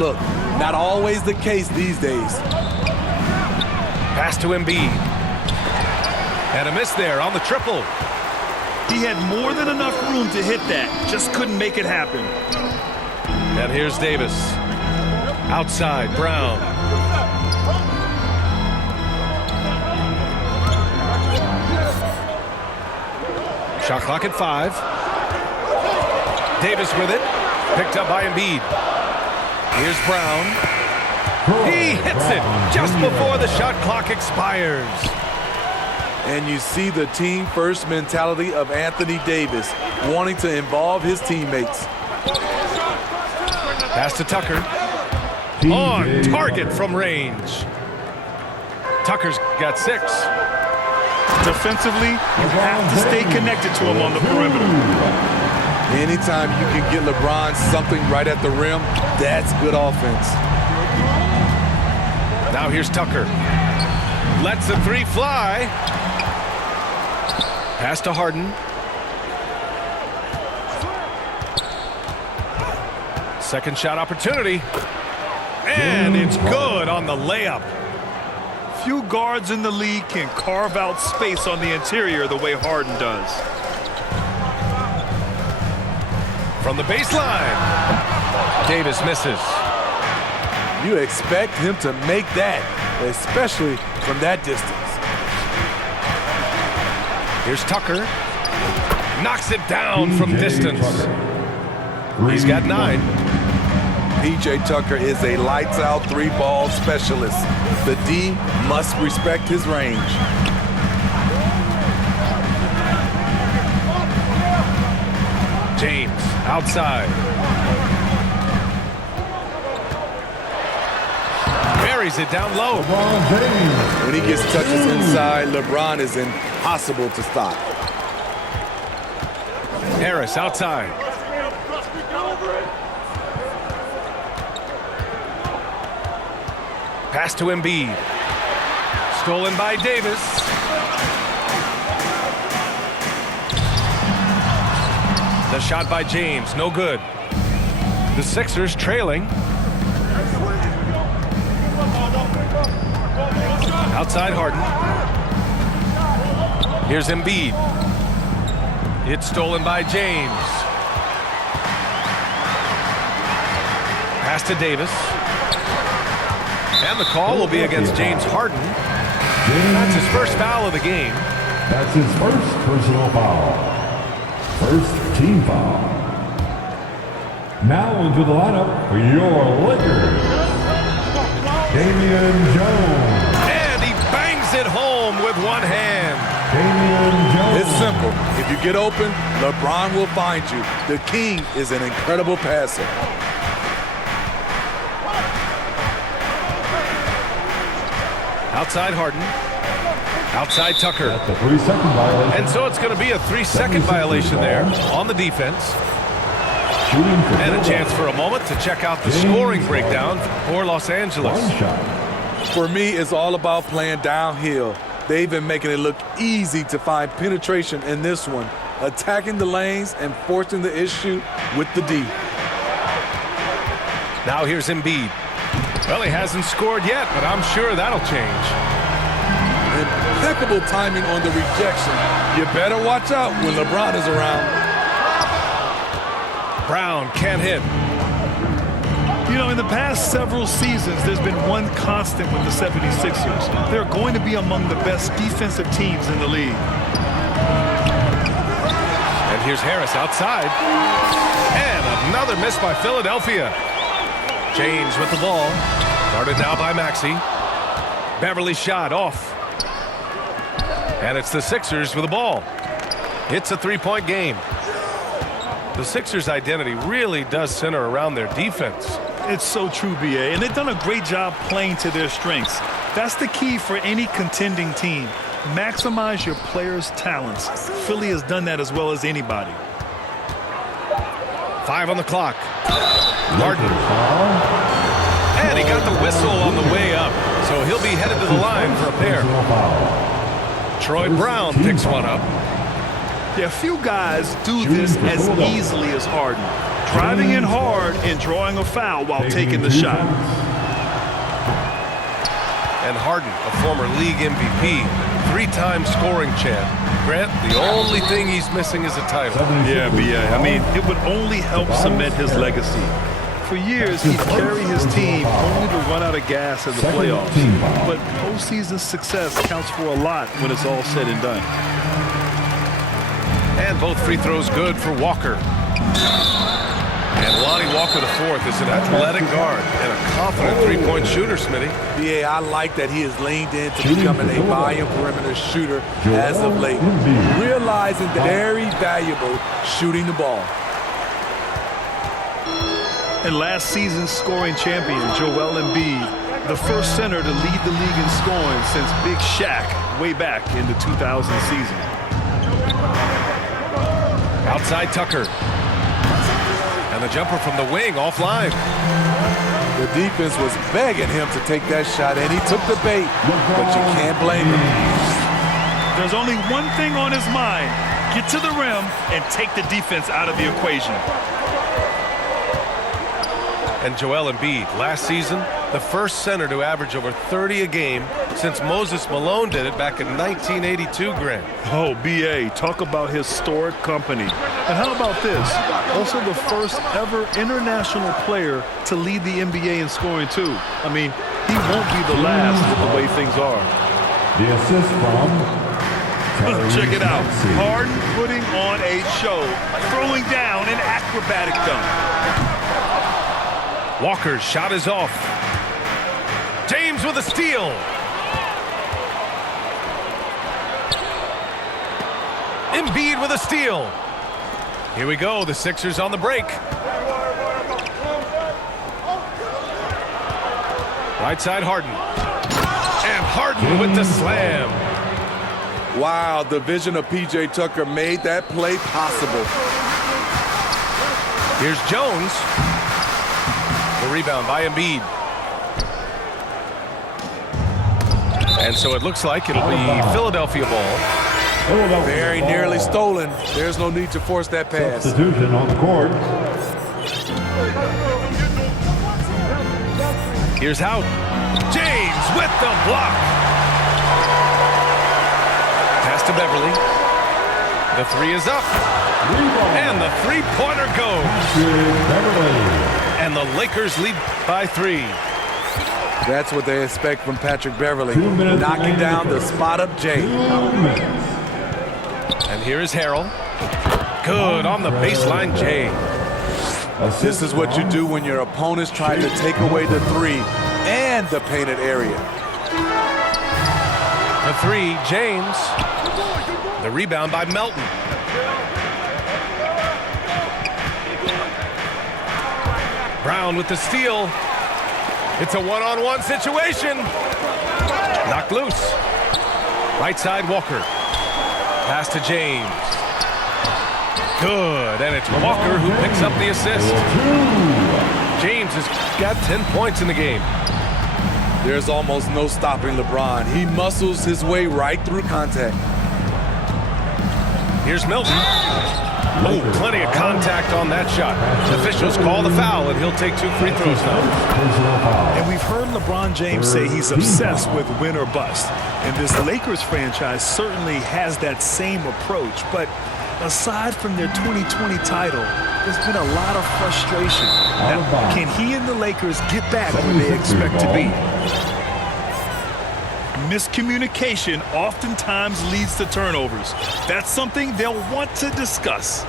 look. Not always the case these days. Pass to Embiid. And a miss there on the triple. He had more than enough room to hit that. Just couldn't make it happen. And here's Davis. Outside, Brown. Shot clock at 5. Davis with it. Picked up by Embiid. Here's Brown. He hits it just before the shot clock expires. And you see the team-first mentality of Anthony Davis, wanting to involve his teammates. Pass to Tucker. On target from range. Tucker's got 6. Defensively, you have to stay connected to him on the perimeter. Anytime you can get LeBron something right at the rim, that's good offense. Now here's Tucker. Lets the 3 fly. Pass to Harden. Second shot opportunity. And it's good on the layup. Few guards in the league can carve out space on the interior the way Harden does. From the baseline. Davis misses. You expect him to make that, especially from that distance. Here's Tucker. Knocks it down from distance. He's got 9. P.J. Tucker is a lights-out 3-ball specialist. The D must respect his range. James outside. Buries it down low. When he gets touches inside, LeBron is impossible to stop. Harris outside. Pass to Embiid. Stolen by Davis. The shot by James, no good. The Sixers trailing. Outside Harden. Here's Embiid. It's stolen by James. Pass to Davis. And the call will be against James Harden. That's his first foul of the game. That's his first personal foul. First team foul. Now into the lineup for your Lakers, Damian Jones. And he bangs it home with one hand. Damian Jones. It's simple. If you get open, LeBron will find you. The king is an incredible passer. Outside Harden. Outside Tucker. That's a 3-second violation. And so it's going to be a 3-second violation there on the defense. And a chance for a moment to check out the scoring breakdown for Los Angeles. One shot. For me, it's all about playing downhill. They've been making it look easy to find penetration in this one, attacking the lanes and forcing the issue with the D. Now here's Embiid. Well, he hasn't scored yet, but I'm sure that'll change. Impeccable timing on the rejection. You better watch out when LeBron is around. Brown can't hit. You know, in the past several seasons, there's been one constant with the 76ers. They're going to be among the best defensive teams in the league. And here's Harris outside. And another miss by Philadelphia. James with the ball. Guarded now by Maxey. Beverly shot off. And it's the Sixers with the ball. It's a 3-point game. The Sixers' identity really does center around their defense. It's so true, B.A., and they've done a great job playing to their strengths. That's the key for any contending team. Maximize your players' talents. Philly has done that as well as anybody. 5 on the clock. Harden. And he got the whistle on the way up, so he'll be headed to the line for a pair. Troy Brown picks one up. Yeah, few guys do this as easily as Harden. driving in hard and drawing a foul while taking the shot. And Harden, a former league MVP, 3-time scoring champ. Grant, the only thing he's missing is a title. Yeah, B.A. I mean, it would only help cement his legacy. For years, he'd carry his team only to run out of gas in the playoffs. But postseason success counts for a lot when it's all said and done. And both free throws good for Walker. And Lonnie Walker IV is an athletic guard and a confident three-point shooter, Smitty. Yeah, I like that he has leaned into becoming a volume perimeter shooter as of late, realizing that very valuable shooting the ball. And last season's scoring champion, Joel Embiid, the first center to lead the league in scoring since Big Shaq way back in the 2000 season. Outside Tucker. And the jumper from the wing offline. The defense was begging him to take that shot, and he took the bait, but you can't blame him. There's only one thing on his mind: get to the rim and take the defense out of the equation. And Joel Embiid, last season, the first center to average over 30 a game since Moses Malone did it back in 1982, Grant. Oh, B.A., talk about historic company. And how about this? Also the first ever international player to lead the NBA in scoring, too. I mean, he won't be the last with the way things are. The assist from Check it out. Harden putting on a show, throwing down an acrobatic dunk. Walker's shot is off. James with a steal. Embiid with a steal. Here we go, the Sixers on the break. Right side Harden. And Harden with the slam. Wow, the vision of P.J. Tucker made that play possible. Here's Jones. The rebound by Embiid. And so it looks like it'll be Philadelphia ball. Very nearly stolen. There's no need to force that pass. Substitution on the court. Here's Hout. James with the block. Pass to Beverly. The three is up. And the three-pointer goes. And the Lakers lead by 3. That's what they expect from Patrick Beverly, knocking down the spot-up J. And here is Harrell. Good on the baseline J. This is what you do when your opponents try to take away the three and the painted area. The three, James. The rebound by Melton. Brown with the steal. It's a one-on-one situation. Knocked loose. Right side, Walker. Pass to James. Good, and it's Walker who picks up the assist. James has got 10 points in the game. There's almost no stopping LeBron. He muscles his way right through contact. Here's Milton. Oh, plenty of contact on that shot. Officials call the foul, and he'll take 2 free throws now. And we've heard LeBron James say he's obsessed with win or bust. And this Lakers franchise certainly has that same approach. But aside from their 2020 title, there's been a lot of frustration. Now, can he and the Lakers get back where they expect to be? Miscommunication oftentimes leads to turnovers. That's something they'll want to discuss.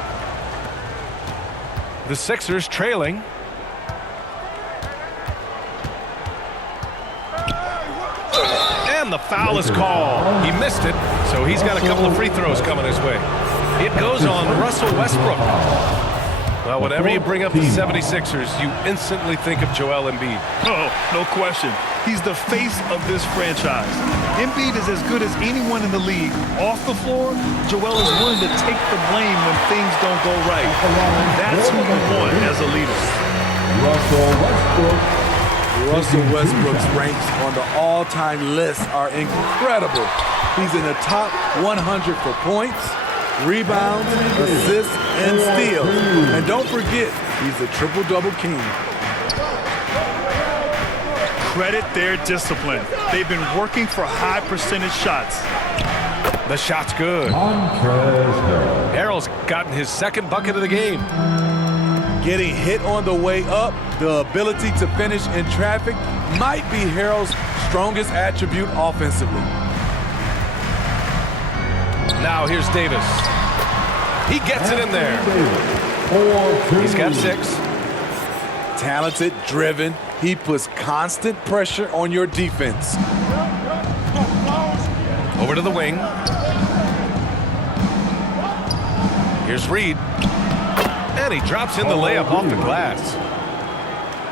The Sixers trailing. And the foul is called. He missed it, so he's got a couple of free throws coming his way. It goes on Russell Westbrook. Well, whenever you bring up the 76ers, you instantly think of Joel Embiid. Oh, no question. He's the face of this franchise. Embiid is as good as anyone in the league. Off the floor, Joel is willing to take the blame when things don't go right. That's who you want as a leader. Russell Westbrook's ranks on the all-time list are incredible. He's in the top 100 for points, rebounds, assists, and steals. And don't forget, he's a triple-double king. Credit their discipline. They've been working for high percentage shots. The shot's good. Montrezl Harrell. Harrell's gotten his second bucket of the game. Getting hit on the way up, the ability to finish in traffic might be Harrell's strongest attribute offensively. Now here's Davis. He gets it in there. He's got 6. Talented, driven, he puts constant pressure on your defense. Over to the wing. Here's Reed. And he drops in the layup off the glass.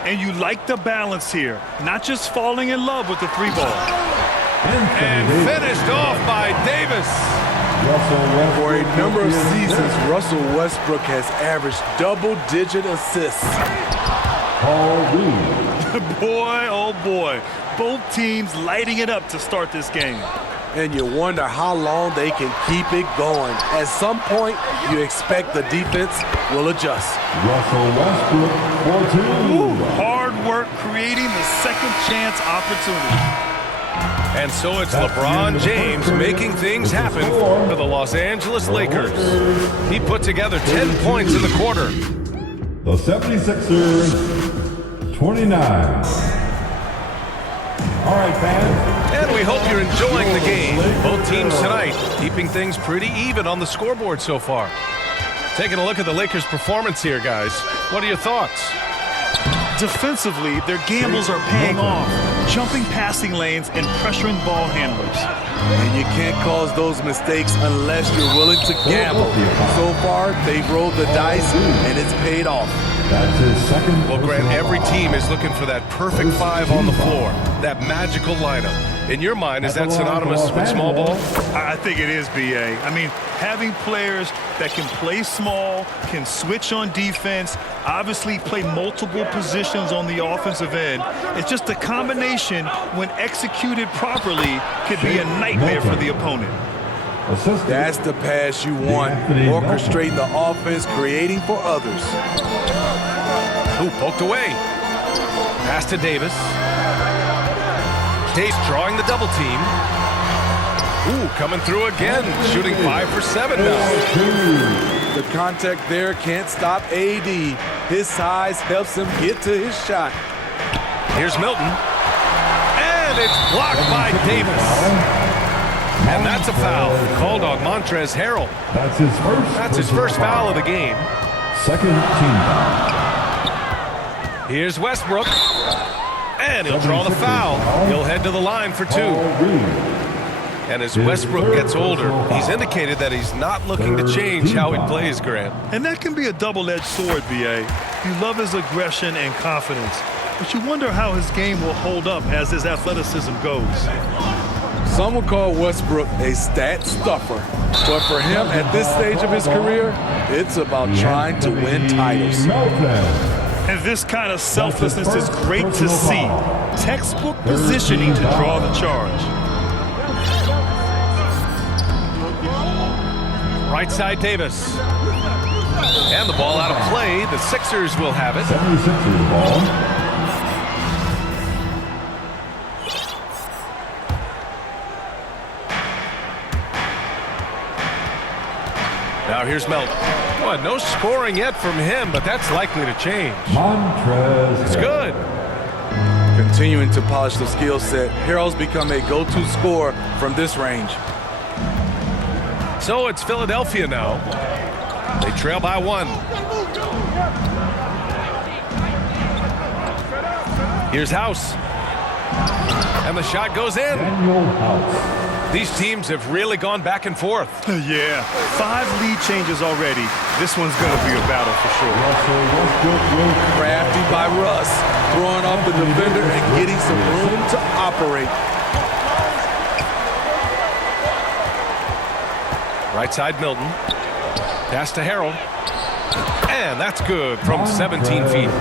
And you like the balance here. Not just falling in love with the 3-ball. And finished off by Davis. For a number of seasons, Russell Westbrook has averaged double-digit assists. Paul Reed. Boy, oh boy. Both teams lighting it up to start this game. And you wonder how long they can keep it going. At some point, you expect the defense will adjust. Russell Westbrook for 2. Hard work creating the second chance opportunity. And so it's LeBron James making things happen for the Los Angeles Lakers. He put together 10 points in the quarter. The 76ers, 29. All right, fans. And we hope you're enjoying the game. Both teams tonight keeping things pretty even on the scoreboard so far. Taking a look at the Lakers' performance here, guys. What are your thoughts? Defensively, their gambles are paying off. Jumping passing lanes and pressuring ball handlers. And you can't cause those mistakes unless you're willing to gamble. So far, they've rolled the dice, and it's paid off. That's his second. Well, Grant, every team is looking for that perfect 5 on the floor, that magical lineup. In your mind, is that synonymous with small ball? I think it is, B.A. I mean, having players that can play small, can switch on defense, obviously play multiple positions on the offensive end. It's just a combination, when executed properly, could be a nightmare for the opponent. That's the pass you want. Orchestrating the offense, creating for others. Ooh, poked away. Pass to Davis. Davis drawing the double team. Ooh, coming through again. Shooting 5 for 7 now. The contact there can't stop AD. His size helps him get to his shot. Here's Milton. And it's blocked by Davis. And that's a foul called on Montrezl Harrell. That's his first foul of the game. Second team foul. Here's Westbrook. And he'll draw the foul. He'll head to the line for 2. And as Westbrook gets older, he's indicated that he's not looking to change how he plays, Grant. And that can be a double-edged sword, B.A. You love his aggression and confidence, but you wonder how his game will hold up as his athleticism goes. Some would call Westbrook a stat stuffer, but for him at this stage of his career, it's about trying to win titles. And this kind of selflessness is great to see. Textbook positioning to draw the charge. Right side Davis. And the ball out of play. The Sixers will have it. 76ers ball. Now here's Melton. Well, no scoring yet from him, but that's likely to change. Montrezl. It's good. Continuing to polish the skill set, Harrell's become a go-to scorer from this range. So it's Philadelphia now. They trail by 1. Here's House. And the shot goes in. Daniel House. These teams have really gone back and forth. Yeah, 5 lead changes already. This one's going to be a battle for sure. Russell Westbrook will Crafty by Russ, throwing off the defender and getting some room to operate. Right side Milton. Pass to Harrell. And that's good from 17 feet.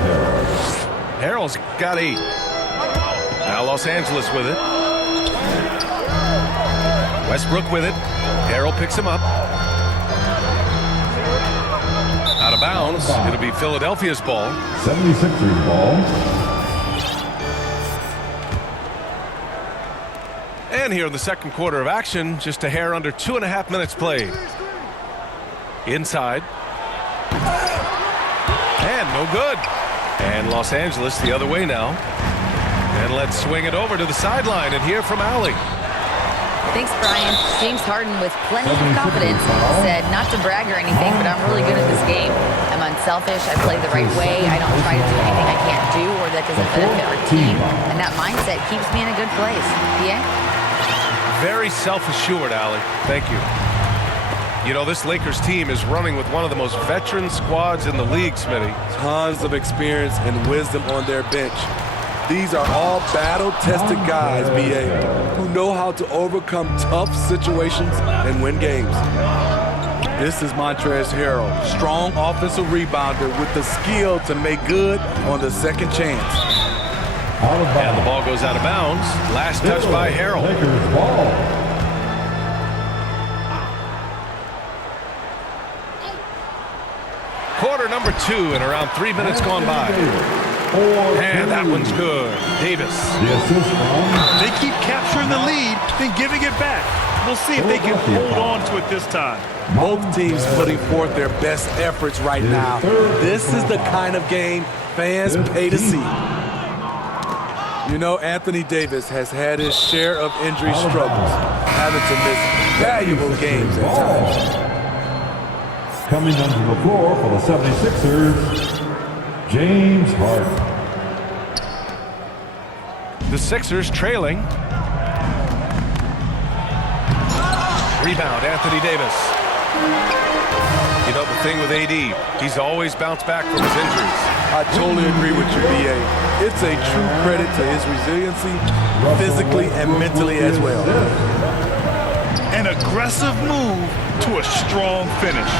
Harrell's got 8. Now Los Angeles with it. Westbrook with it. Harrell picks him up. of bounds. It'll be Philadelphia's ball. 76ers ball. And here in the second quarter of action, just a hair under 2.5 minutes played. Inside. And no good. And Los Angeles the other way now. And let's swing it over to the sideline and hear from Allie. Thanks, Brian. James Harden, with plenty of confidence, said not to brag or anything, but I'm really good at this game. I'm unselfish. I play the right way. I don't try to do anything I can't do or that doesn't benefit our team. And that mindset keeps me in a good place. Yeah? Very self-assured, Allie. Thank you. You know, this Lakers team is running with one of the most veteran squads in the league, Smitty. Tons of experience and wisdom on their bench. These are all battle-tested guys, B.A., who know how to overcome tough situations and win games. This is Montrezl Harrell, strong offensive rebounder with the skill to make good on the second chance. And the ball goes out of bounds. Last touch by Harrell. Lakers ball. Quarter number 2 and around 3 minutes gone by. And that one's good. Davis. The assist from They keep capturing the lead, then giving it back. We'll see if they can hold on to it this time. Both teams putting forth their best efforts right now. This is the kind of game fans pay to see. You know, Anthony Davis has had his share of injury struggles, having to miss valuable games at times. coming onto the floor for the 76ers, James Harden. The Sixers trailing. Rebound, Anthony Davis. You know, the thing with AD, he's always bounced back from his injuries. I totally agree with you, B.A. It's a true credit to his resiliency, physically and mentally as well. An aggressive move to a strong finish.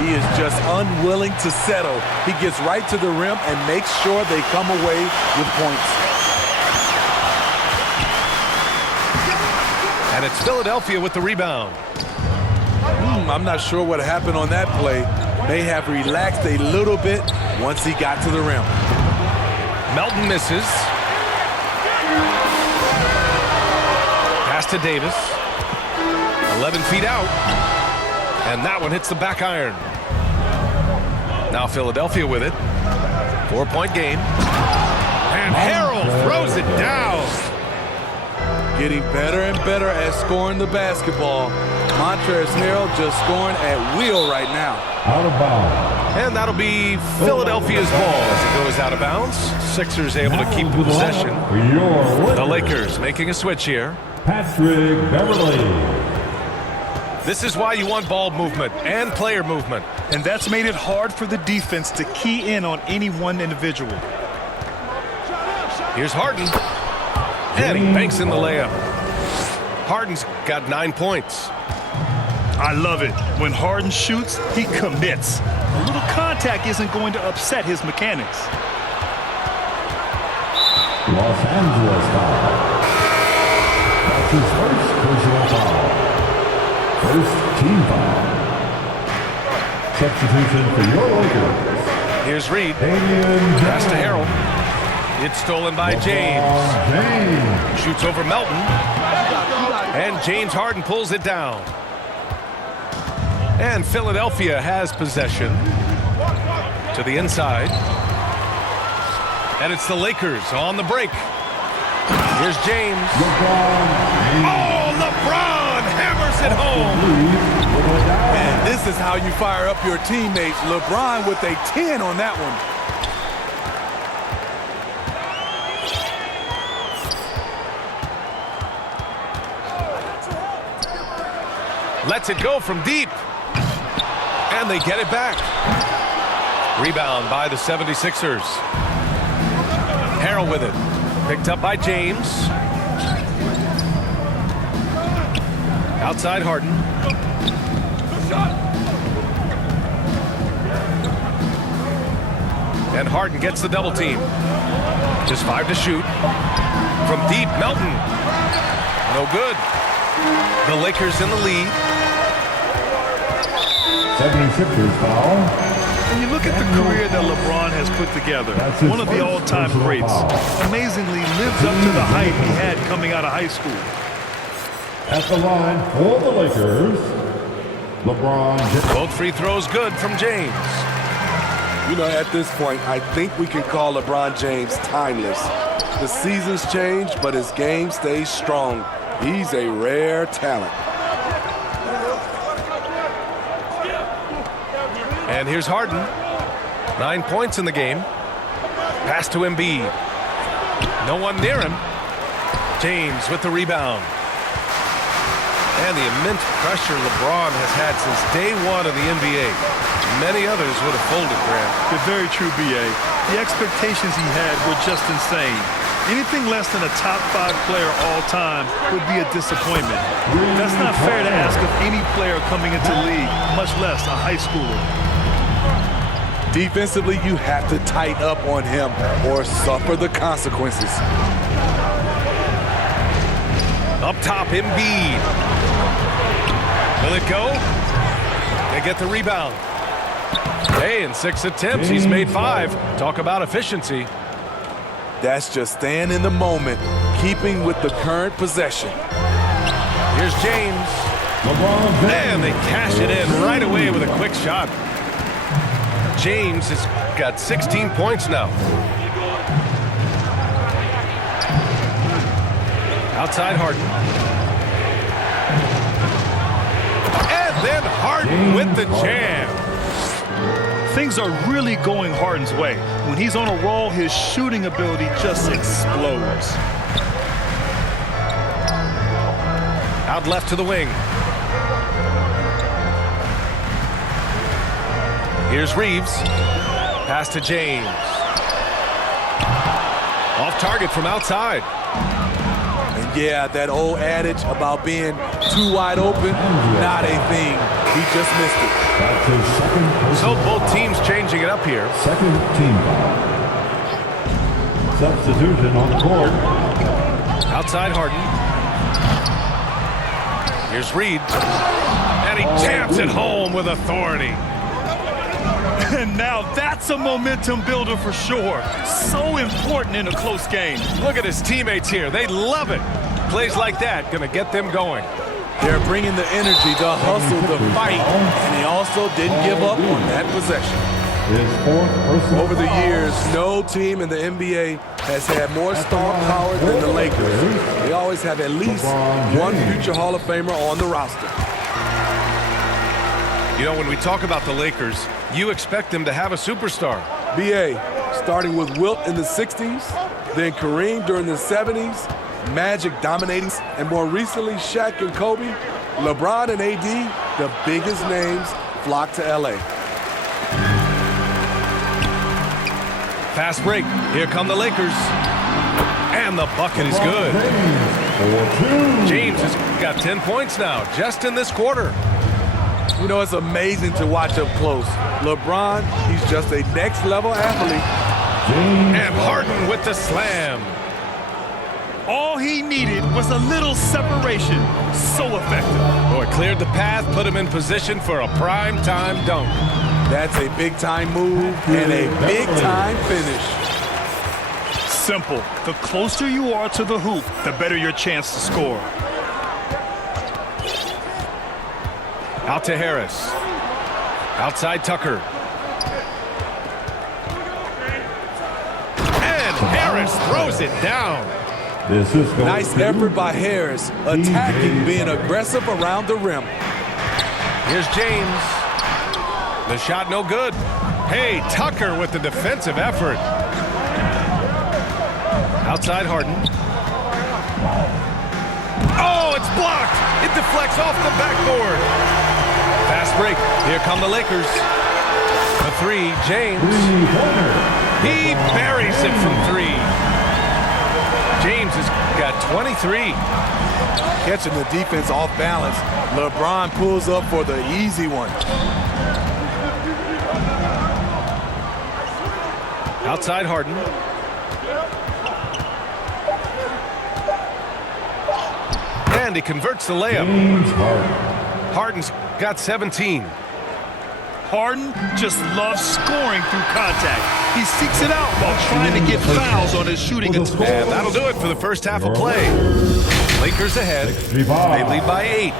He is just unwilling to settle. He gets right to the rim and makes sure they come away with points. And it's Philadelphia with the rebound. I'm not sure what happened on that play. May have relaxed a little bit once he got to the rim. Melton misses. Pass to Davis. 11 feet out. And that one hits the back iron. Now Philadelphia with it. 4-point game. And Harrell throws it down. Getting better and better at scoring the basketball. Montrezl Harrell just scoring at will right now. Out of bounds. And that'll be Philadelphia's ball as it goes out of bounds. Sixers able to keep the possession. The Lakers making a switch here. Patrick Beverly. This is why you want ball movement and player movement. And that's made it hard for the defense to key in on any one individual. Here's Harden. And he banks in the layup. Harden's got 9 points. I love it. When Harden shoots, he commits. A little contact isn't going to upset his mechanics. Los Angeles foul. That's his first personal foul. First team foul. Substitution for your Lakers. Here's Reed. Damian Pass to Jones. Harrell. It's stolen by James. James. Shoots over Melton. And James Harden pulls it down. And Philadelphia has possession to the inside. And it's the Lakers on the break. Here's James. Oh, LeBron hammers it home. And this is how you fire up your teammates. LeBron with a 10 on that one. Lets it go from deep. And they get it back. Rebound by the 76ers. Harrell with it. Picked up by James. Outside Harden. And Harden gets the double team. Just 5 to shoot. From deep, Melton. No good. The Lakers in the lead. 76ers foul. When you look at the career that LeBron has put together, one of the all-time greats, amazingly lives up to the hype he had coming out of high school. At the line for the Lakers, LeBron James. Both free throws good from James. You know, at this point, I think we can call LeBron James timeless. The seasons change, but his game stays strong. He's a rare talent. And here's Harden. 9 points in the game. Pass to Embiid. No one near him. James with the rebound. And the immense pressure LeBron has had since day one of the NBA. Many others would have folded, Grant. But very true, B.A. The expectations he had were just insane. Anything less than a top 5 player all time would be a disappointment. That's not fair to ask of any player coming into the league, much less a high schooler. Defensively, you have to tighten up on him or suffer the consequences. Up top, Embiid. Will it go? They get the rebound. Hey, in 6 attempts, he's made 5. Talk about efficiency. That's just staying in the moment, keeping with the current possession. Here's James. LeBron James. And they cash it in right away with a quick shot. James has got 16 points now. Outside Harden. And then Harden with the jam. Things are really going Harden's way. When he's on a roll, his shooting ability just explodes. Out left to the wing. Here's Reeves. Pass to James. Off target from outside. And yeah, that old adage about being too wide open, not a thing. He just missed it. That's his second So personal both foul. teams changing it up here. Second team foul. Substitution on the court. Outside Harden. Here's Reed. And he jams it home with authority. And now that's a momentum builder for sure. So important in a close game. Look at his teammates here. They love it. Plays like that gonna get them going. They're bringing the energy, the hustle, the fight, and he also didn't give up on that possession. His fourth personal Over the foul. years, no team in the NBA has had more star power than the Lakers. They always have at least one future Hall of Famer on the roster. You know, when we talk about the Lakers, you expect them to have a superstar. BA, starting with Wilt in the 60s, then Kareem during the 70s, Magic dominating, and more recently Shaq and Kobe, LeBron and AD, the biggest names flocked to LA. Fast break. Here come the Lakers. And the bucket is good. James has got 10 points now, just in this quarter. You know, it's amazing to watch up close. LeBron, he's just a next-level athlete. And Harden with the slam. All he needed was a little separation. So effective. Boy, cleared the path, put him in position for a prime-time dunk. That's a big-time move and a big-time finish. Simple. The closer you are to the hoop, the better your chance to score. Out to Harris. Outside Tucker. And Harris throws it down. This is going Nice to effort by Harris, attacking, being aggressive around the rim. Here's James. The shot no good. Hey, Tucker with the defensive effort. Outside Harden. Oh, it's blocked. It deflects off the backboard. Fast break. Here come the Lakers. The three, James. He buries it from 3. James has got 23. Catching the defense off balance. LeBron pulls up for the easy one. Outside Harden. And he converts the layup. James Harden. Harden's got 17. Harden just loves scoring through contact. He seeks it out while trying to get fouls on his shooting attempts. And that'll do it for the first half of play. Lakers ahead. They lead by 8.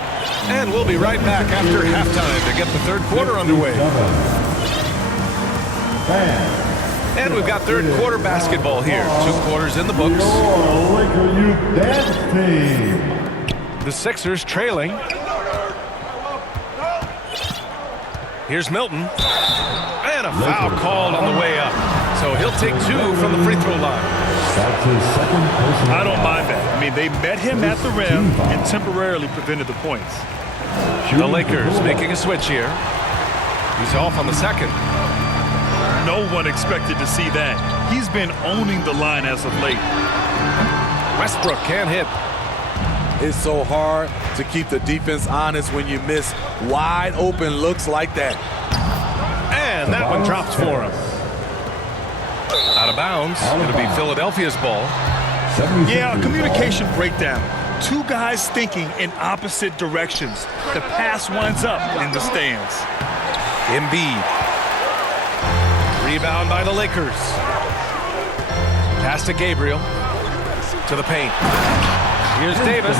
And we'll be right back after halftime to get the third quarter underway. And we've got third quarter basketball here. 2 quarters in the books. Laker Youth Dance Team. The Sixers trailing. Here's Milton. And a foul called on the way up. So he'll take 2 from the free throw line. That's his second personal. I don't mind that. I mean, they met him at the rim and temporarily prevented the points. The Lakers making a switch here. He's off on the second. No one expected to see that. He's been owning the line as of late. Westbrook can't hit. It's so hard to keep the defense honest when you miss wide open looks like that. And that one drops for him. Out of bounds. It'll be Philadelphia's ball. Yeah, communication breakdown. 2 guys thinking in opposite directions. The pass winds up in the stands. Embiid. Rebound by the Lakers. Pass to Gabriel. To the paint. Here's Davis.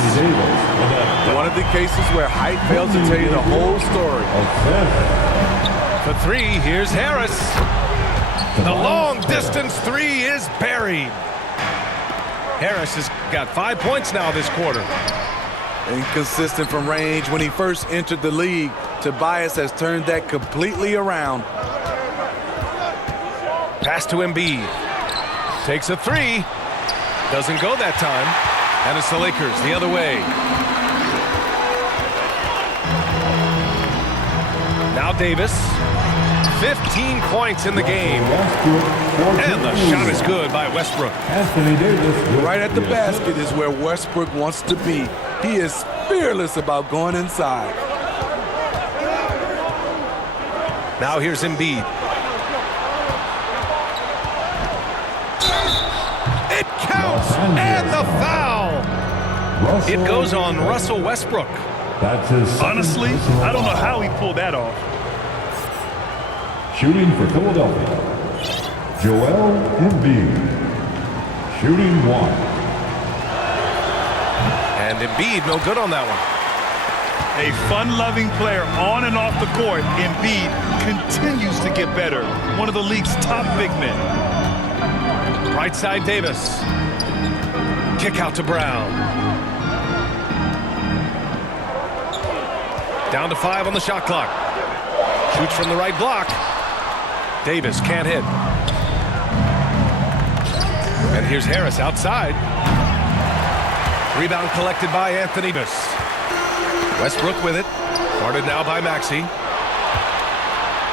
One of the cases where height fails to tell you the whole story. For 3, here's Harris. The long distance 3 is buried. Harris has got 5 points now this quarter. Inconsistent from range when he first entered the league. Tobias has turned that completely around. Pass to Embiid. Takes a 3. Doesn't go that time. And it's the Lakers the other way. Now Davis. 15 points in the game. And the shot is good by Westbrook. Anthony Davis. Right at the basket is where Westbrook wants to be. He is fearless about going inside. Now here's Embiid. It counts, and the foul. It goes on Russell Westbrook. That's his. Honestly, I don't know how he pulled that off. Shooting for Philadelphia, Joel Embiid. Shooting 1. And Embiid no good on that one. A fun-loving player on and off the court, Embiid continues to get better. One of the league's top big men. Right side Davis. Kick out to Brown. Down to 5 on the shot clock. Shoots from the right block. Davis can't hit. And here's Harris outside. Rebound collected by Anthony Davis. Westbrook with it. Guarded now by Maxey.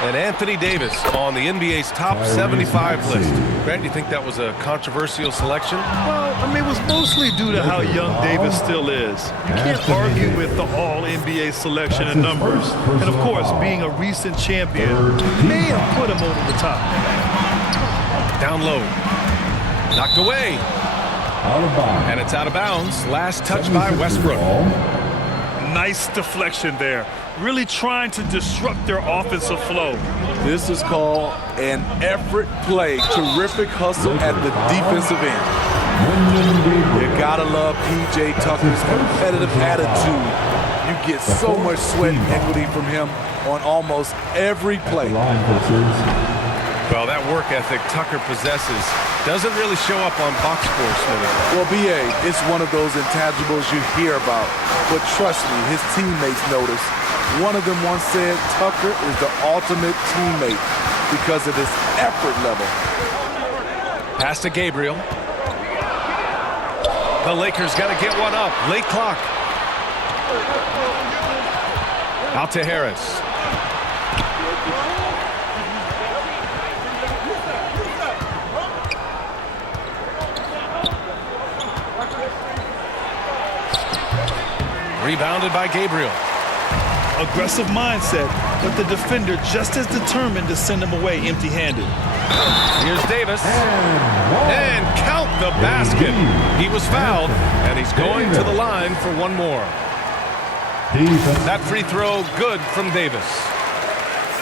And Anthony Davis on the NBA's top 75 list. Grant, do you think that was a controversial selection? Well, I mean, it was mostly due to how young Davis still is. You can't argue with the all-NBA selection and numbers. And, of course, being a recent champion may have put him over the top. Down low. Knocked away. Out of bounds. And it's out of bounds. Last touch by Westbrook. Nice deflection there. Really trying to disrupt their offensive flow. This is called an effort play. Terrific hustle at the defensive end. You gotta love P.J. Tucker's competitive attitude. You get so much sweat and equity from him on almost every play. Well, that work ethic Tucker possesses doesn't really show up on box score, Smitty. Well, B.A., it's one of those intangibles you hear about. But trust me, his teammates notice. One of them once said Tucker is the ultimate teammate because of his effort level. Pass to Gabriel. The Lakers got to get one up. Late clock. Out to Harris. Rebounded by Gabriel. Aggressive mindset, but the defender just as determined to send him away empty-handed. Here's Davis. And count the basket. He was fouled, and he's going to the line for one more. That free throw good from Davis.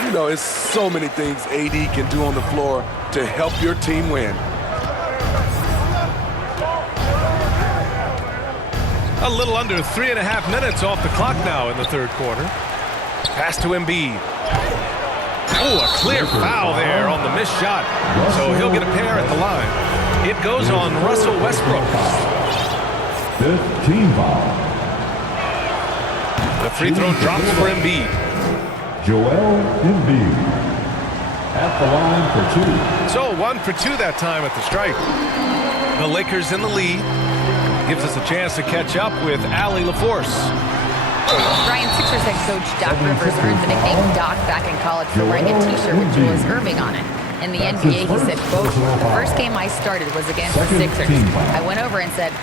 You know, it's so many things AD can do on the floor to help your team win. A little under 3.5 minutes off the clock now in the third quarter. Pass to Embiid. Oh, a clear foul there on the missed shot. So he'll get a pair at the line. It goes on Russell Westbrook. 5th team foul. The free throw drops for Embiid. Joel Embiid at the line for 2. So 1 for 2 that time at the stripe. The Lakers in the lead. Gives us a chance to catch up with Allie LaForce. Brian, Sixers head coach Doc Rivers earned the nickname Doc back in college for wearing a T-shirt with Julius Erving on it. In the NBA, he said, quote, "The first game I started was against the Sixers. I went over and said,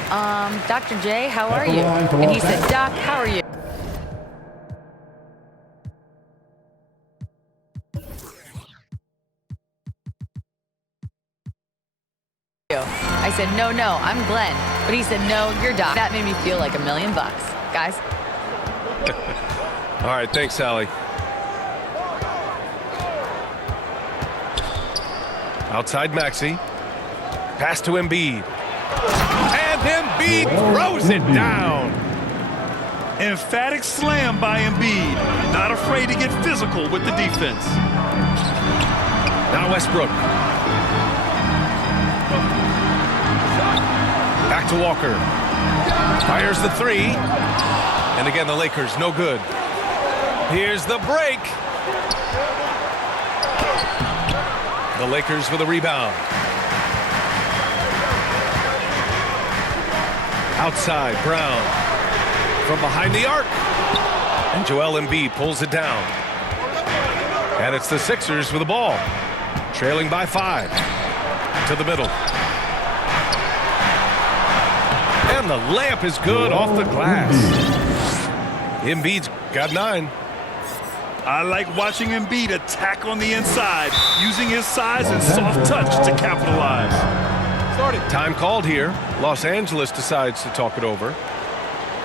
Dr. J, how are you?" And he said, "Doc, how are you?" I said, no, I'm Glenn. But he said, "No, you're Doc." That made me feel like $1 million, guys. All right, thanks, Allie. Outside Maxey. Pass to Embiid. And Embiid throws it down. Emphatic slam by Embiid. Not afraid to get physical with the defense. Now Westbrook. Back to Walker. Fires the three. And again, the Lakers, no good. Here's the break. The Lakers with a rebound. Outside, Brown. From behind the arc. And Joel Embiid pulls it down. And it's the Sixers with the ball. Trailing by 5. To the middle. And the layup is good off the glass. Embiid's got 9. I like watching Embiid attack on the inside, using his size and soft touch to capitalize. Time called here. Los Angeles decides to talk it over.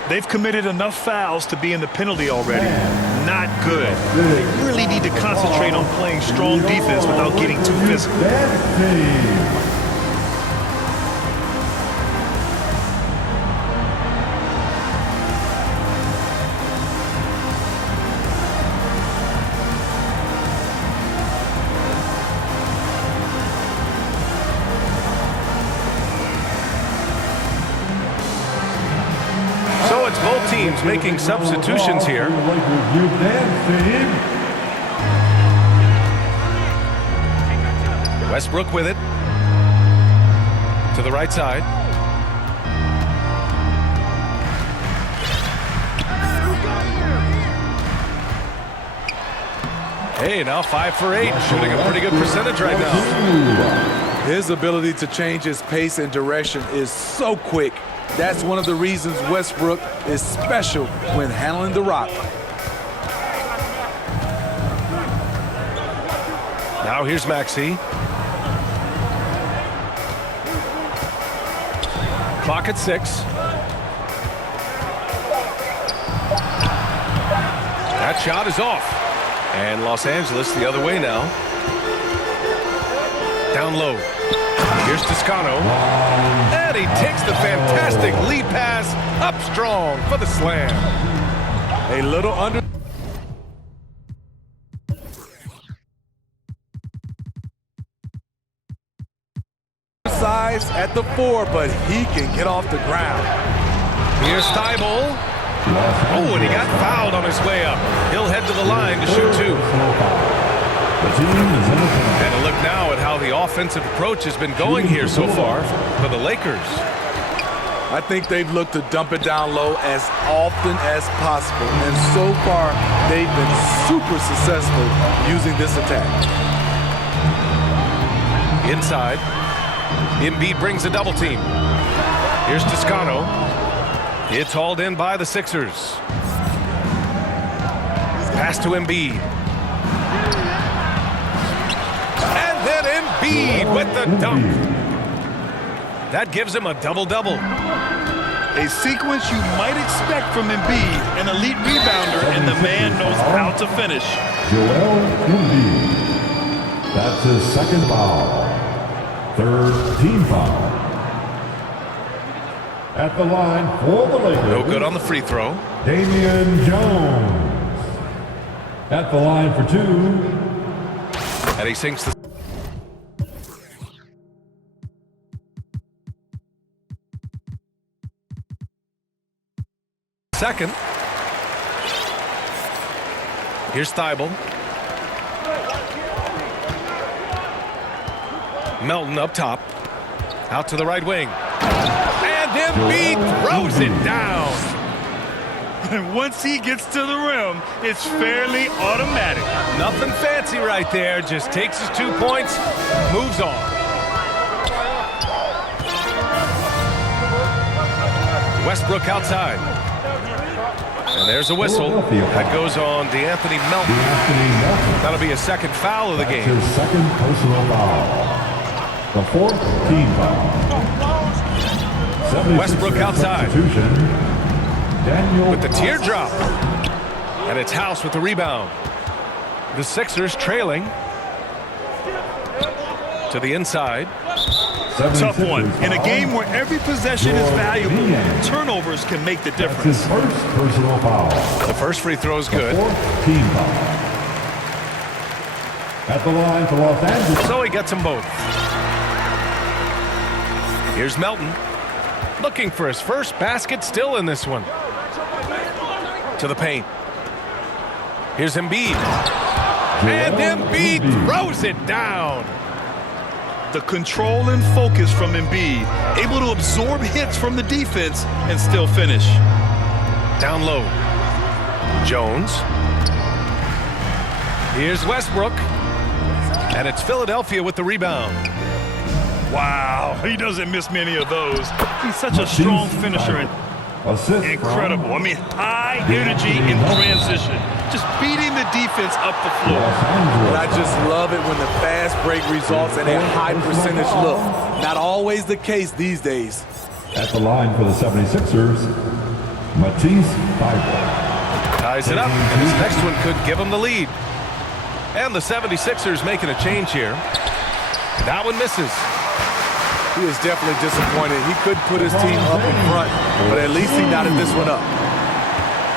They've committed enough fouls to be in the penalty already. Not good. They really need to concentrate on playing strong defense without getting too physical. Both teams making substitutions here. Westbrook with it. To the right side. Hey, now 5 for 8. Shooting a pretty good percentage right now. His ability to change his pace and direction is so quick. That's one of the reasons Westbrook is special when handling the rock. Now here's Maxey. Clock at 6. That shot is off. And Los Angeles the other way now. Down low. Here's Toscano. And he takes the fantastic lead pass up strong for the slam. A little under. Size at the 4, but he can get off the ground. Here's Thibault. Oh, and he got fouled on his way up. He'll head to the line to shoot 2. And a look now at how the offensive approach has been going here so far for the Lakers. I think they've looked to dump it down low as often as possible. And so far, they've been super successful using this attack. Inside. Embiid brings a double team. Here's Toscano. It's hauled in by the Sixers. Pass to Embiid. And then Embiid with the dunk. That gives him a double-double. A sequence you might expect from Embiid, an elite rebounder, and the man knows how to finish. Joel Embiid. That's his second foul. Third team foul. At the line for the Lakers. No good on the free throw. Damian Jones. At the line for two. And he sinks the... second. Here's Thibault. Melton up top. Out to the right wing. And Embiid throws it down. And once he gets to the rim, it's fairly automatic. Nothing fancy right there. Just takes his 2 points, moves on. Westbrook outside. And there's a whistle that goes on DeAnthony Melton. That'll be a second foul of the game. His second personal foul. The fourth team foul. Westbrook outside. Daniel With the teardrop. And it's House with the rebound. The Sixers trailing. To the inside. Tough one. In a game where every possession is valuable, turnovers can make the That's difference. his first personal foul. The first free throw is good. Fourth team foul. At the line for Los Angeles. So he gets them both. Here's Melton. Looking for his first basket still in this one. To the paint. Here's Embiid. And Embiid throws it down. The control and focus from Embiid, able to absorb hits from the defense and still finish. Down low. Jones. Here's Westbrook. And it's Philadelphia with the rebound. Wow, he doesn't miss many of those. He's such a strong finisher and incredible. I mean, high energy in transition. Just beating the defense up the floor. And I just love it when the fast break results in a high percentage look. Not always the case these days. At the line for the 76ers, Matisse Thybulle. Ties it up, and this next one could give him the lead. And the 76ers making a change here. That one misses. He is definitely disappointed. He couldn't put his team up in front, but at least he knotted this one up.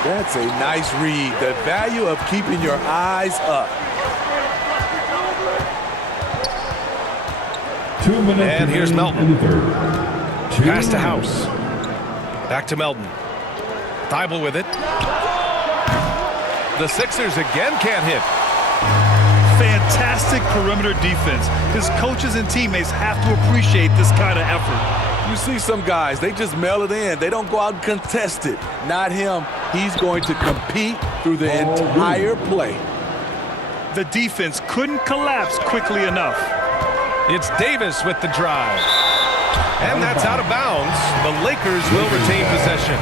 That's a nice read. The value of keeping your eyes up. 2 minutes. And here's Melton. in the third. Pass to House. Back to Melton. Thibault with it. The Sixers again can't hit. Fantastic perimeter defense. His coaches and teammates have to appreciate this kind of effort. You see some guys, they just mail it in. They don't go out and contest it. Not him. He's going to compete through the entire play. The defense couldn't collapse quickly enough. It's Davis with the drive. And that's out of bounds. The Lakers will retain possession.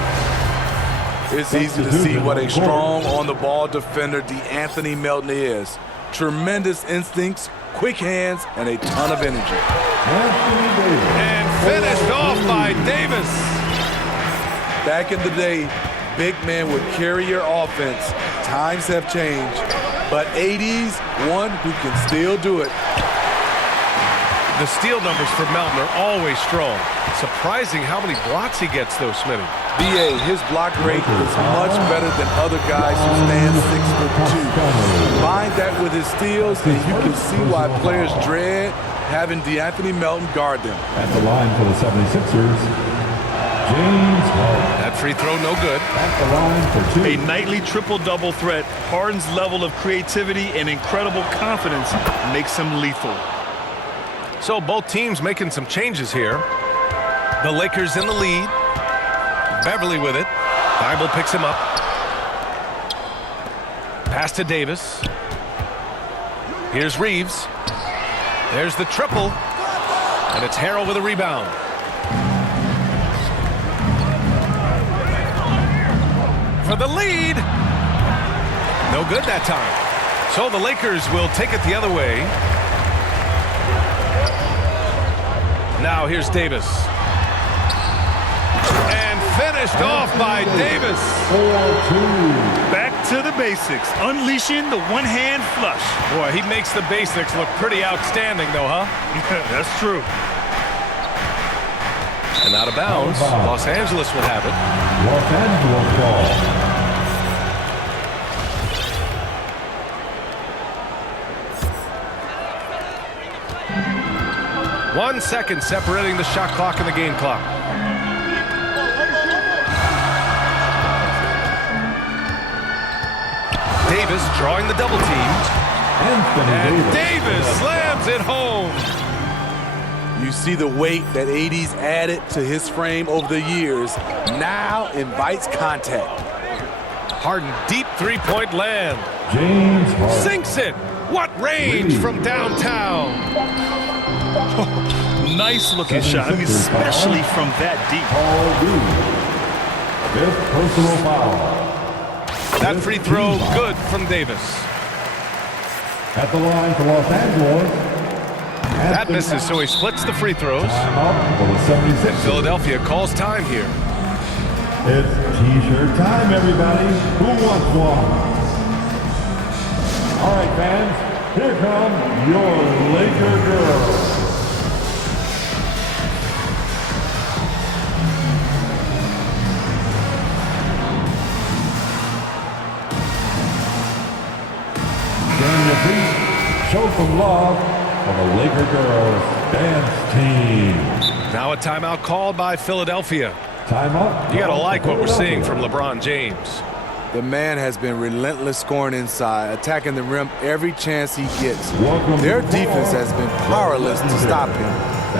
It's easy to see what a strong on-the-ball defender DeAnthony Melton is. Tremendous instincts, quick hands, and a ton of energy. And finished off by Davis. Back in the day, big men would carry your offense. Times have changed, but 80s, one who can still do it. The steal numbers for Melton are always strong. Surprising how many blocks he gets, though, Smitty. BA, his block rate is much better than other guys who stand 6'2". Combine that with his steals, and you can see why players dread having DeAnthony Melton guard them. At the line for the 76ers, James Harden. That free throw no good. At the line for two. A nightly triple-double threat. Harden's level of creativity and incredible confidence makes him lethal. So both teams making some changes here. The Lakers in the lead. Beverly with it. Thibault picks him up. Pass to Davis. Here's Reeves. There's the triple. And it's Harrell with a rebound. For the lead. No good that time. So the Lakers will take it the other way. Now here's Davis. And finished off by Davis. 4-2. Back to the basics, unleashing the one-hand flush. Boy, he makes the basics look pretty outstanding, though, huh? That's true. And out of bounds, Los Angeles will have it. Los Angeles ball. 1 second separating the shot clock and the game clock. Davis drawing the double team. And Davis slams it home. You see the weight that AD's added to his frame over the years. Now invites contact. Harden, deep three-point land. James Harden. Sinks it. What range from downtown. Nice looking shot. I mean, especially from that deep. Paul Reed. 5th personal foul. That free throw good from Davis. At the line for Los Angeles. That misses, so he splits the free throws. Timeout for the 76ers. Philadelphia calls time here. It's T-shirt time, everybody. Who wants one? All right, fans. Here come your Laker girls. Stand your feet. Show some love for the Laker girls dance team. Now a timeout called by Philadelphia. Timeout. You got to like what we're seeing from LeBron James. The man has been relentless scoring inside, attacking the rim every chance he gets. Welcome Their to defense has been powerless to stop him.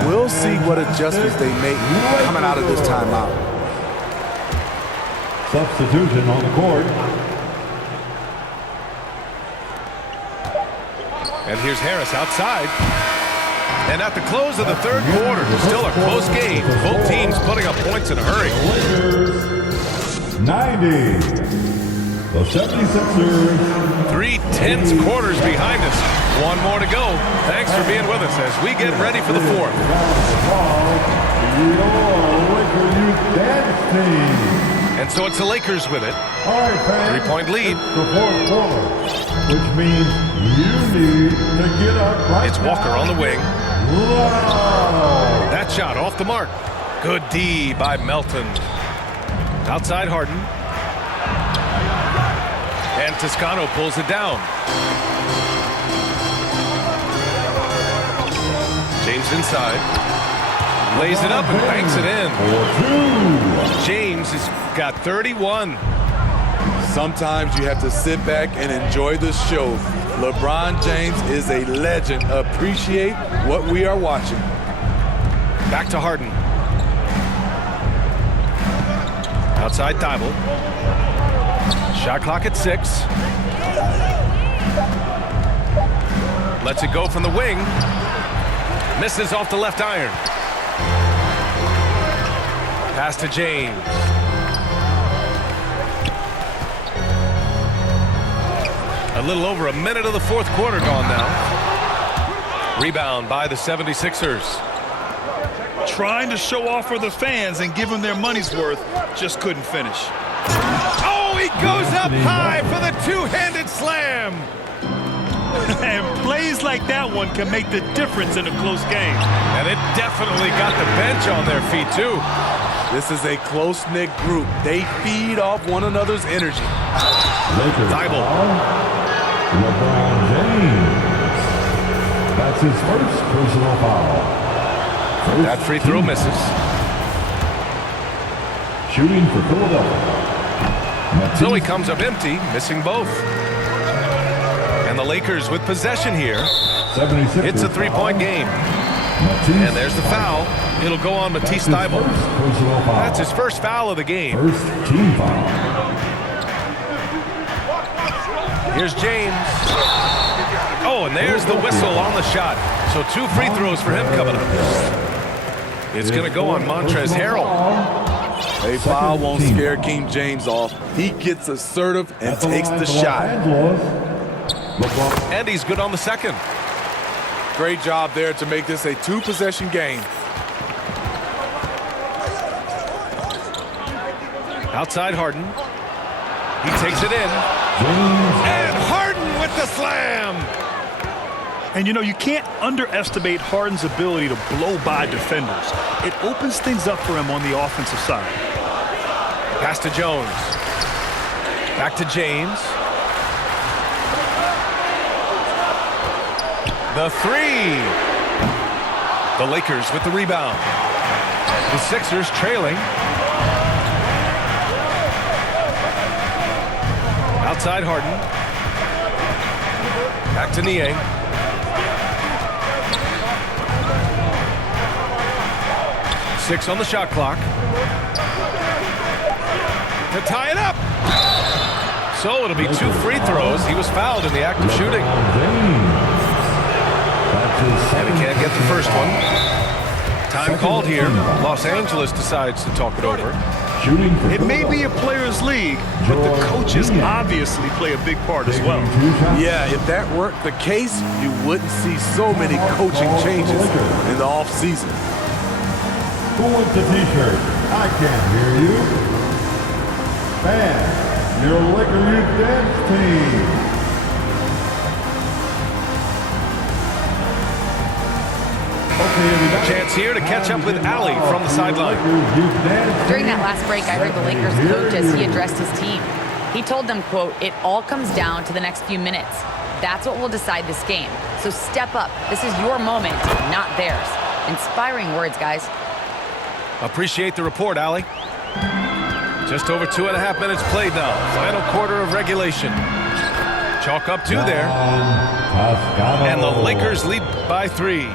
We'll see what adjustments they make coming out of this timeout. Substitution on the court. And here's Harris outside. And at the close of the third quarter, still a close game. Both teams putting up points in a hurry. Lakers 90. The 76ers. 3 tense quarters behind us. One more to go. Thanks for being with us as we get ready for the fourth. Your Laker youth dance team. And so it's the Lakers with it. All right, fans. 3-point lead. The fourth quarter, which means you need to get up right It's Walker now. on the wing. Wow. That shot off the mark. Good D by Melton. Outside Harden. And Toscano pulls it down. James inside. Lays it up and banks it in. 4-2. James has got 31. Sometimes you have to sit back and enjoy the show. LeBron James is a legend. Appreciate what we are watching. Back to Harden. Outside Thibault. Shot clock at 6. Lets it go from the wing. Misses off the left iron. Pass to James. A little over a minute of the fourth quarter gone now. Rebound by the 76ers. Trying to show off for the fans and give them their money's worth, just couldn't finish. Oh, he goes up high for the two-handed slam. And plays like that one can make the difference in a close game. And it definitely got the bench on their feet, too. This is a close-knit group. They feed off one another's energy. Lakers Thibault. foul. LeBron James. That's his first personal foul. First That free throw team misses. foul. Shooting for Philadelphia. So he comes up empty, missing both. And the Lakers with possession here. 76ers It's a three-point game. Matisse And there's the foul. It'll go on Matisse His Thybulle. first personal foul. That's his first foul of the game. First team foul. Here's James. Oh, and there's the whistle on the shot. So 2 free throws for him coming up. It's going to go on Montrezl Harrell. A foul won't scare King James off. He gets assertive and takes the shot. And he's good on the second. Great job there to make this a 2-possession game. Outside Harden. He takes it in. And Harden with the slam. And, you know, you can't underestimate Harden's ability to blow by defenders. It opens things up for him on the offensive side. Pass to Jones. Back to James. The three. The Lakers with the rebound. The Sixers trailing. Outside Harden. Back to Niang. Six on the shot clock. To tie it up. So it'll be 2 free throws. He was fouled in the act of shooting. And he can't get the first one. Time called here. Los Angeles decides to talk it over. It may be a players' league, but the coaches obviously play a big part as well. Yeah, if that weren't the case, you wouldn't see so many coaching changes in the offseason. Who wants the t-shirt? I can't hear you. Band, your Laker Youth Dance Team. A chance here to catch up with Allie from the sideline. During that last break, I heard the Lakers coach as he addressed his team. He told them, quote, "It all comes down to the next few minutes. That's what will decide this game. So step up. This is your moment, not theirs." Inspiring words, guys. Appreciate the report, Allie. Just over 2.5 minutes played now. Final quarter of regulation. Chalk up 2 there. And the Lakers lead by 3.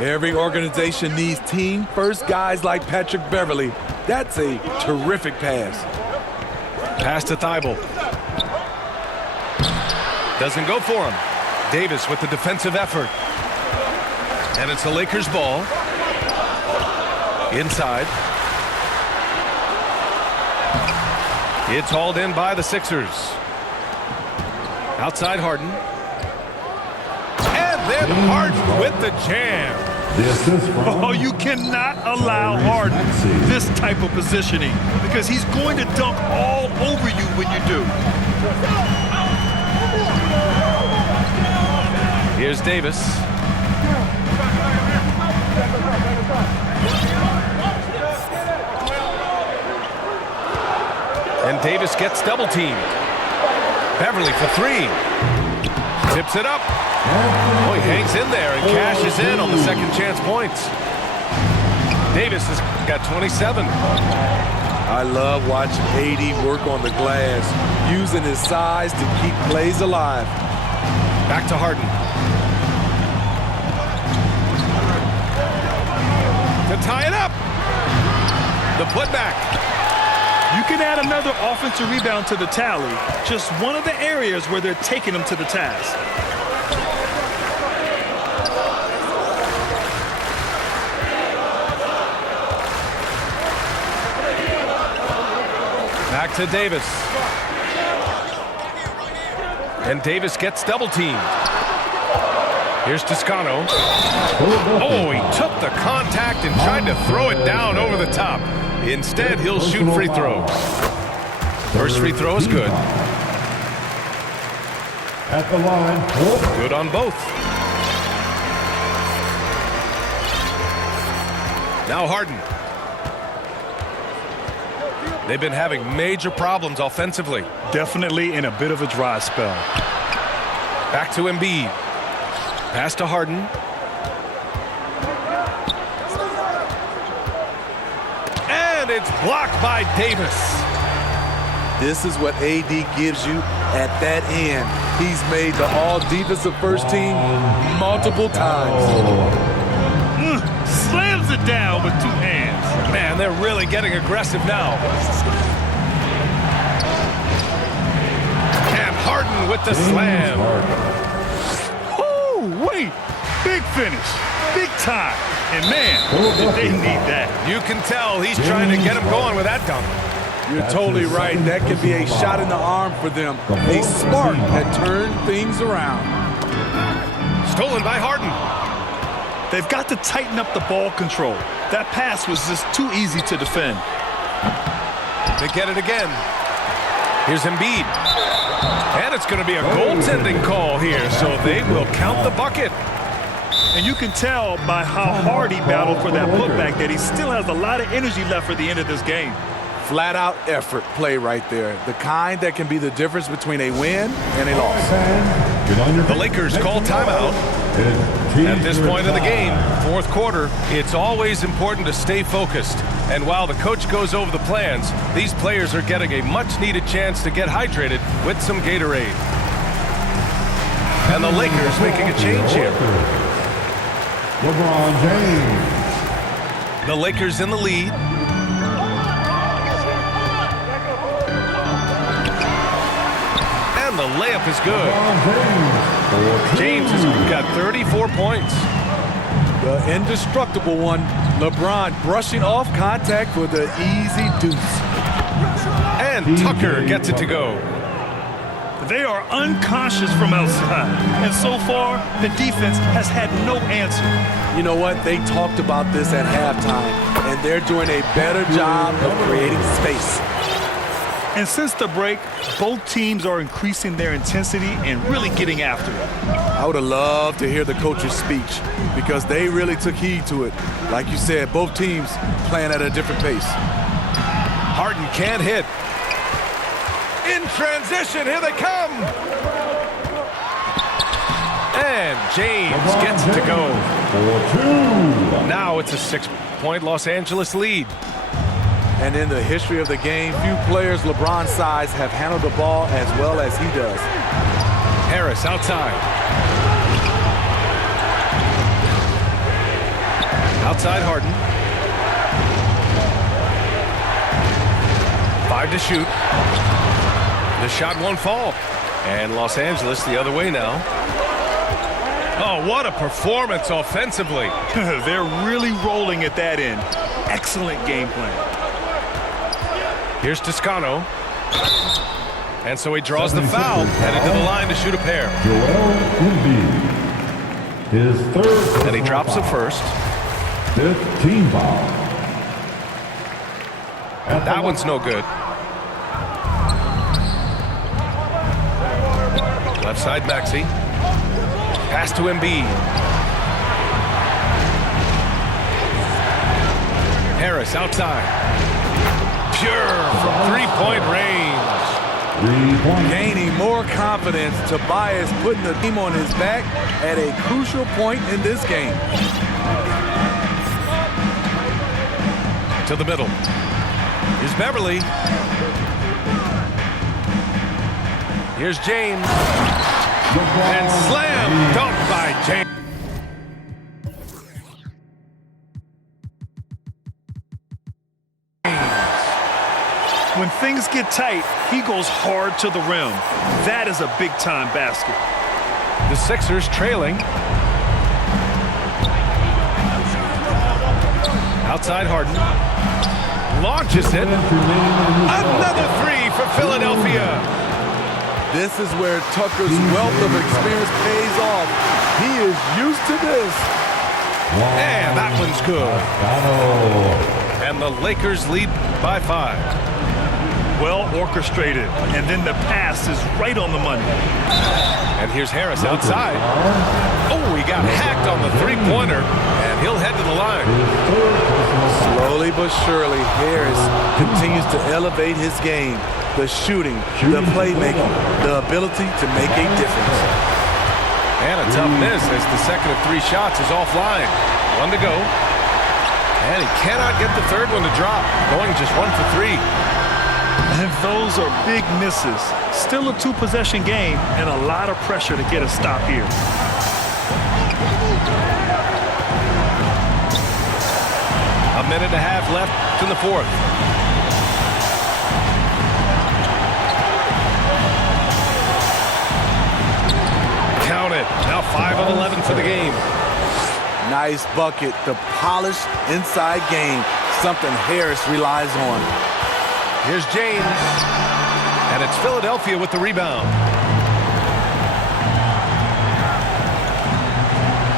Every organization needs team-first guys like Patrick Beverley. That's a terrific pass. Pass to Thibault. Doesn't go for him. Davis with the defensive effort. And it's the Lakers' ball. Inside. It's hauled in by the Sixers. Outside Harden. And then Harden with the jam. Oh, you cannot allow Harden this type of positioning because he's going to dunk all over you when you do. Here's Davis. And Davis gets double teamed. Beverley for 3. Tips it up. Oh, he hangs in there and cashes in on the second chance points. Davis has got 27. I love watching AD work on the glass, using his size to keep plays alive. Back to Harden. To tie it up. The putback. You can add another offensive rebound to the tally. Just one of the areas where they're taking them to the task. Back to Davis. And Davis gets double teamed. Here's Toscano. Oh, he took the contact and tried to throw it down over the top. Instead, he'll shoot free throws. First free throw is good. At the line. Good on both. Now Harden. They've been having major problems offensively. Definitely in a bit of a dry spell. Back to Embiid. Pass to Harden. And it's blocked by Davis. This is what AD gives you at that end. He's made the all-defensive first team multiple times. Slams it down with 2 hands. Man, they're really getting aggressive now. And Harden with the slam. Oh, wait. Big finish. Big time. And, man, did they need that. You can tell he's trying to get him going with that dunk. You're totally right. That can be a shot in the arm for them. A spark that turned things around. Stolen by Harden. They've got to tighten up the ball control. That pass was just too easy to defend. They get it again. Here's Embiid. And it's going to be a goaltending call here, so they will count the bucket. And you can tell by how hard he battled for that putback that he still has a lot of energy left for the end of this game. Flat out effort play right there. The kind that can be the difference between a win and a loss. The Lakers call timeout. At this point in the game, fourth quarter, it's always important to stay focused. And while the coach goes over the plans, these players are getting a much-needed chance to get hydrated with some Gatorade. And the Lakers making a change here. LeBron James. The Lakers in the lead. And the layup is good. James has got 34 points. The indestructible one, LeBron brushing off contact for the easy deuce. And Tucker gets it to go. They are unconscious from outside, and so far, the defense has had no answer. You know what? They talked about this at halftime, and they're doing a better job of creating space. And since the break, both teams are increasing their intensity and really getting after it. I would have loved to hear the coach's speech because they really took heed to it. Like you said, both teams playing at a different pace. Harden can't hit. In transition, here they come. And James gets it to go. Now it's a 6-point Los Angeles lead. And in the history of the game, few players LeBron's size have handled the ball as well as he does. Harris outside. Outside Harden. 5 to shoot. The shot won't fall. And Los Angeles the other way now. Oh, what a performance offensively. They're really rolling at that end. Excellent game plan. Here's Toscano. And so he draws the foul, headed to the line to shoot a pair. Joel Embiid. His third. And he drops the first. Fifth team foul. That one's no good. Left side, Maxey. Pass to Embiid. Harris outside. Pure from three-point range. 3-point. Gaining more confidence, Tobias putting the team on his back at a crucial point in this game. To the middle. Here's Beverly. Here's James. And slam dunk by James. When things get tight, he goes hard to the rim. That is a big-time basket. The Sixers trailing. Outside Harden. Launches it. Another three for Philadelphia. This is where Tucker's wealth of experience pays off. He is used to this. And that one's good. And the Lakers lead by 5. Well orchestrated, and then the pass is right on the money. And here's Harris outside. Oh, he got hacked on the three-pointer, and he'll head to the line. Slowly but surely, Harris continues to elevate his game. The shooting, the playmaking, the ability to make a difference. And a tough miss as the second of 3 shots is offline. 1 to go. And he cannot get the third one to drop, going just 1 for 3. And those are big misses. Still a 2-possession game and a lot of pressure to get a stop here. A minute and a half left in the fourth. Count it. Now 5 of 11 for the game. Nice bucket. The polished inside game. Something Harris relies on. Here's James. And it's Philadelphia with the rebound.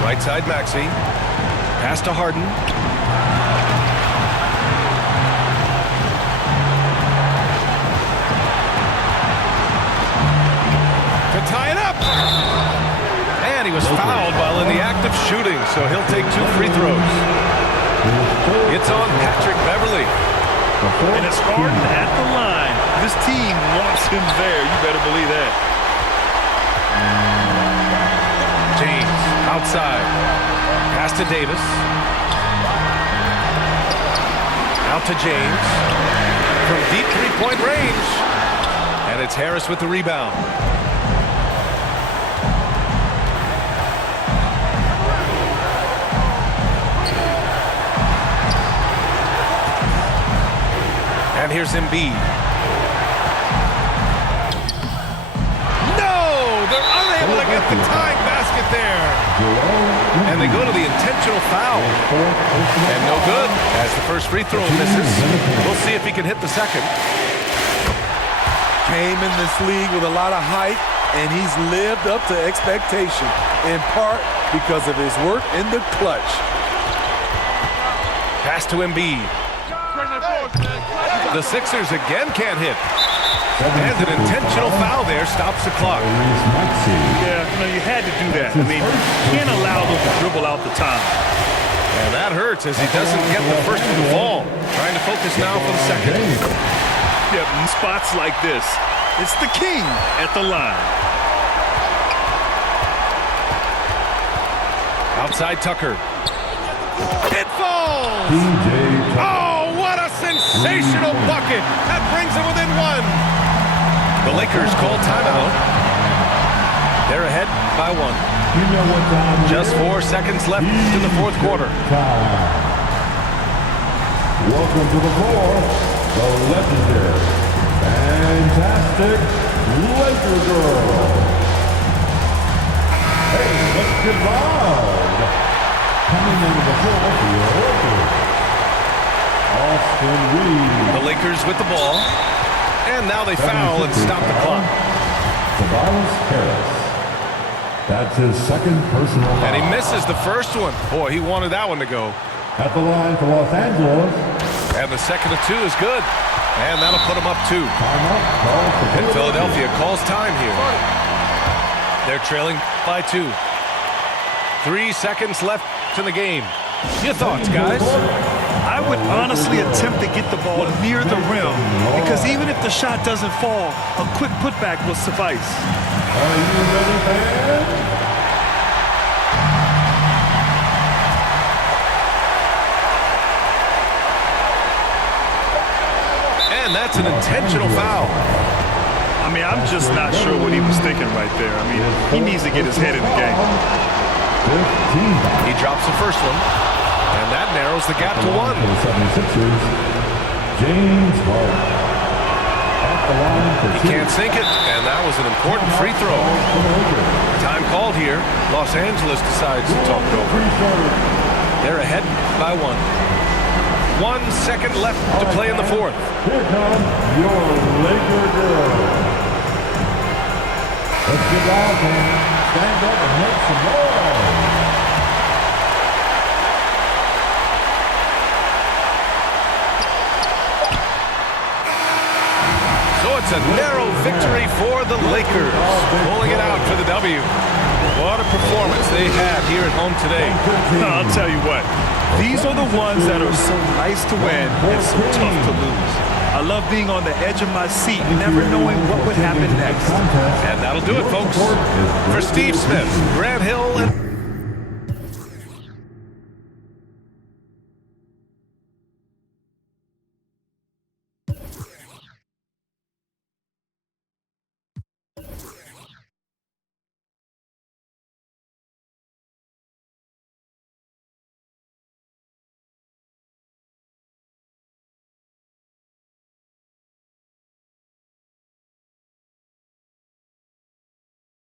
Right side, Maxey. Pass to Harden. so he'll take 2 free throws. It's on Patrick Beverly. And it's Harden at the line. This team wants him there. You better believe that. James outside. Pass to Davis. Out to James. From deep three-point range. And it's Harris with the rebound. And here's Embiid. No! They're unable to get the tying basket there. And they go to the intentional foul. And no good as the first free throw misses. We'll see if he can hit the second. Came in this league with a lot of hype, and he's lived up to expectation, in part because of his work in the clutch. Pass to Embiid. The Sixers again can't hit. And an intentional foul there stops the clock. Yeah, you had to do that. I mean, you can't allow them to dribble out the time. And that hurts as he doesn't get the first of the ball. Trying to focus now for the second. Yep, in spots like this, it's the king at the line. Outside Tucker. It falls! Oh, what a sensational bucket! That brings them within 1. The Lakers call timeout. They're ahead by 1. You know what time Just 4 seconds left in the fourth quarter. Welcome to the floor, the legendary, fantastic Laker girl. Hey, let's get loud. Coming into the floor for your Lakers, Austin Reeves. The Lakers with the ball. And now they foul and stop the clock. Tobias Harris. That's his second personal foul. And he misses the first one. Boy, he wanted that one to go. At the line for Los Angeles. And the second of 2 is good. And that'll put him up 2. Timeout called for And Philadelphia calls time here. They're trailing by 2. 3 seconds left in the game. Your thoughts, guys? I would honestly attempt to get the ball near the rim because even if the shot doesn't fall, a quick putback will suffice. Are you ready, fans? And that's an intentional foul. I mean, I'm just not sure what he was thinking right there. I mean, he needs to get his head in the game. 15. He drops the first one. And that narrows the gap to 1. For the 76ers, James Harden. At the line for He can't sink it, and that was an important free throw. Time called here. Los Angeles decides to talk it over. They're ahead by 1. 1 second left to play in the fourth. Here comes your Laker girl. Let's get loud, man. Stand up and make some noise. It's a narrow victory for the Lakers, pulling it out for the W. What a performance they had here at home today. I'll tell you what, these are the ones that are so nice to win and so tough to lose. I love being on the edge of my seat, never knowing what would happen next. And that'll do it, folks. For Steve Smith, Grant Hill, and